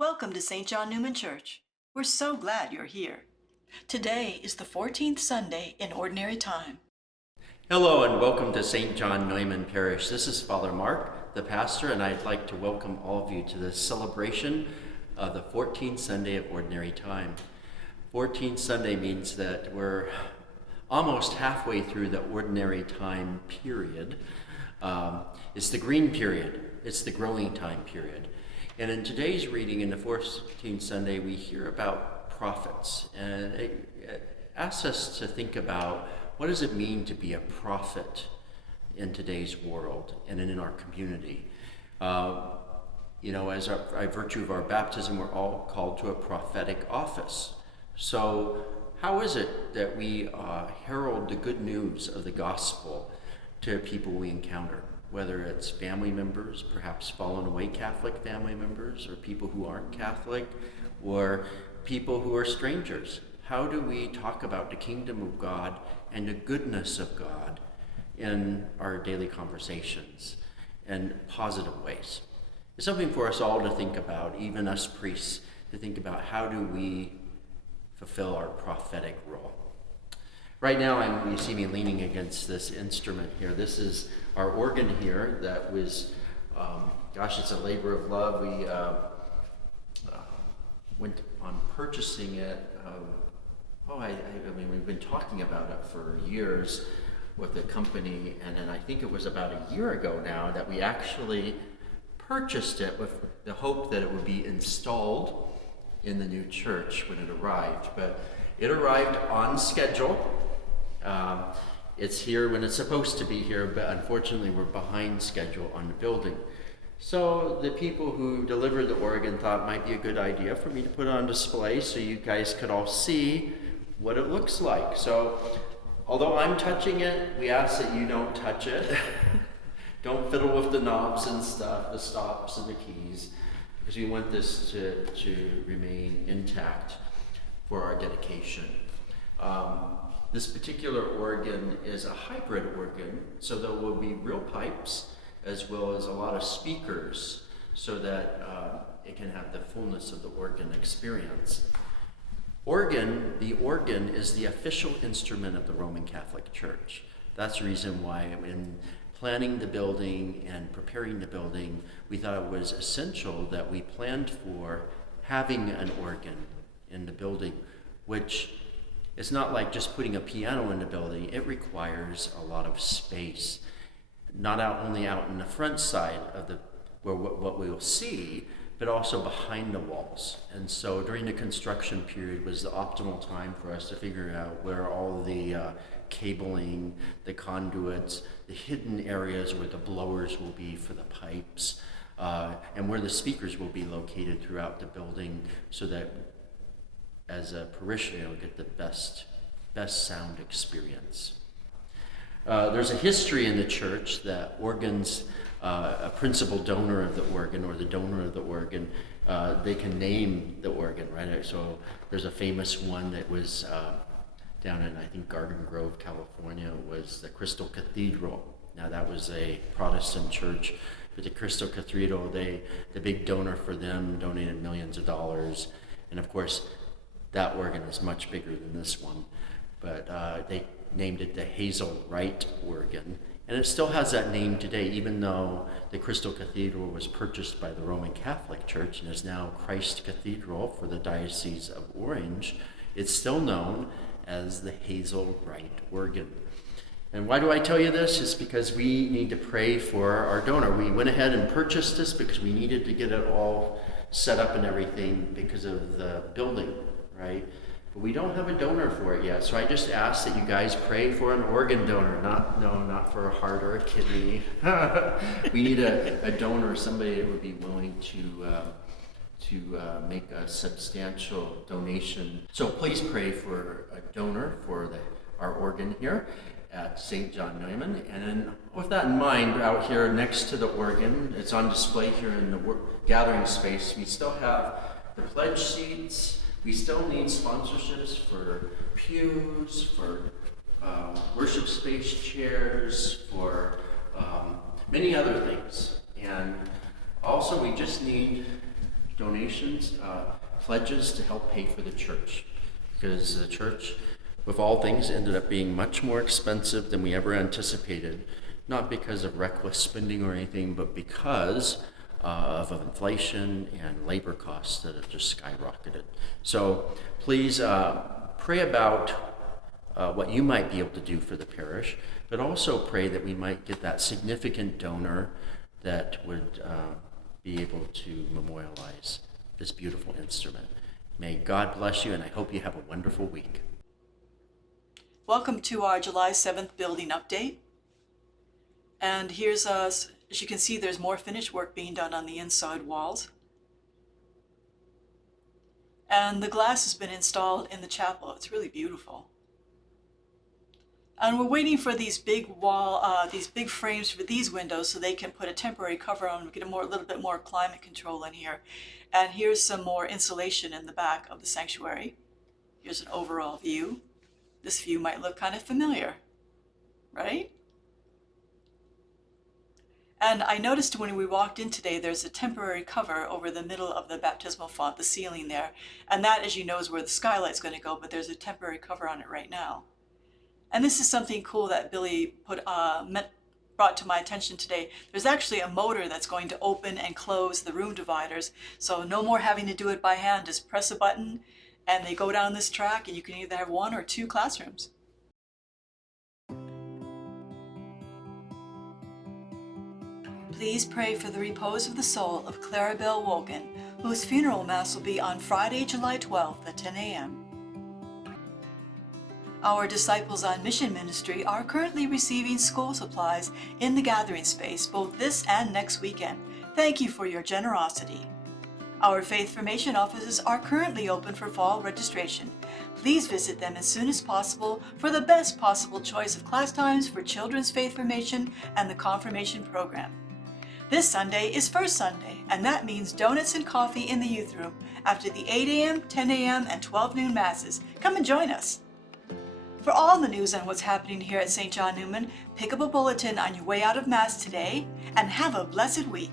Welcome to St. John Newman Church. We're so glad you're here. Today is the 14th Sunday in Ordinary Time. Hello and welcome to St. John Newman Parish. This is Father Mark, the pastor, and I'd like to welcome all of you to this celebration of the 14th Sunday of Ordinary Time. 14th Sunday means that we're almost halfway through the Ordinary Time period. It's the green period. It's the growing time period. And in today's reading, in the 14th Sunday, we hear about prophets. And it asks us to think about what does it mean to be a prophet in today's world and in our community. As by virtue of our baptism, we're all called to a prophetic office. So how is it that we herald the good news of the gospel to people we encounter? Whether it's family members, perhaps fallen away Catholic family members, or people who aren't Catholic, or people who are strangers. How do we talk about the kingdom of God and the goodness of God in our daily conversations in positive ways? It's something for us all to think about, even us priests, to think about how do we fulfill our prophetic role. Right now, you see me leaning against this instrument here. This is our organ here that was, it's a labor of love. We went on purchasing it. We've been talking about it for years with the company, and then I think it was about a year ago now that we actually purchased it with the hope that it would be installed in the new church when it arrived. But it arrived on schedule. It's here when it's supposed to be here, but unfortunately we're behind schedule on the building. So the people who delivered the organ thought it might be a good idea for me to put it on display so you guys could all see what it looks like. So although I'm touching it, we ask that you don't touch it. Don't fiddle with the knobs and stuff, the stops and the keys, because we want this to remain intact for our dedication. This particular organ is a hybrid organ, so there will be real pipes as well as a lot of speakers so that it can have the fullness of the organ experience. The organ is the official instrument of the Roman Catholic Church. That's the reason why in planning the building and preparing the building, we thought it was essential that we planned for having an organ in the building, which it's not like just putting a piano in the building. It requires a lot of space, not only out in the front side of what we will see, but also behind the walls. And so during the construction period was the optimal time for us to figure out where all the cabling, the conduits, the hidden areas where the blowers will be for the pipes, and where the speakers will be located throughout the building so that as a parishioner, we get the best sound experience. There's a history in the church that organs, a principal donor of the organ or the donor of the organ, they can name the organ, right? So there's a famous one that was down in, I think, Garden Grove, California, was the Crystal Cathedral. Now that was a Protestant church, but the Crystal Cathedral, the big donor for them donated millions of dollars. And of course, that organ is much bigger than this one, but they named it the Hazel Wright organ. And it still has that name today, even though the Crystal Cathedral was purchased by the Roman Catholic Church and is now Christ Cathedral for the Diocese of Orange. It's still known as the Hazel Wright organ. And why do I tell you this? It's because we need to pray for our donor. We went ahead and purchased this because we needed to get it all set up and everything because of the building, right? But we don't have a donor for it yet. So I just ask that you guys pray for an organ donor, not for a heart or a kidney. We need a donor, somebody that would be willing to make a substantial donation. So please pray for a donor for our organ here at St. John Newman. And then with that in mind, out here next to the organ, it's on display here in the gathering space, we still have the pledge seats. We still need sponsorships for pews, for worship space chairs, for many other things. And also we just need donations, pledges to help pay for the church. Because the church, with all things, ended up being much more expensive than we ever anticipated. Not because of reckless spending or anything, but because of inflation and labor costs that have just skyrocketed. So please pray about what you might be able to do for the parish, but also pray that we might get that significant donor that would be able to memorialize this beautiful instrument. May God bless you, and I hope you have a wonderful week. Welcome to our July 7th building update. And here's us. As you can see, there's more finished work being done on the inside walls. And the glass has been installed in the chapel. It's really beautiful. And we're waiting for these big big frames for these windows so they can put a temporary cover on and get a little bit more climate control in here. And here's some more insulation in the back of the sanctuary. Here's an overall view. This view might look kind of familiar, right? And I noticed when we walked in today, there's a temporary cover over the middle of the baptismal font, the ceiling there. And that, as you know, is where the skylight's going to go, but there's a temporary cover on it right now. And this is something cool that Billy brought to my attention today. There's actually a motor that's going to open and close the room dividers. So no more having to do it by hand. Just press a button and they go down this track, and you can either have 1 or 2 classrooms. Please pray for the repose of the soul of Clarabelle Wogan, whose funeral mass will be on Friday, July 12th at 10 a.m. Our Disciples on Mission Ministry are currently receiving school supplies in the gathering space both this and next weekend. Thank you for your generosity. Our Faith Formation offices are currently open for fall registration. Please visit them as soon as possible for the best possible choice of class times for children's faith formation and the confirmation program. This Sunday is First Sunday, and that means donuts and coffee in the youth room after the 8 a.m., 10 a.m., and 12 noon masses. Come and join us. For all the news on what's happening here at St. John Neumann, pick up a bulletin on your way out of Mass today, and have a blessed week.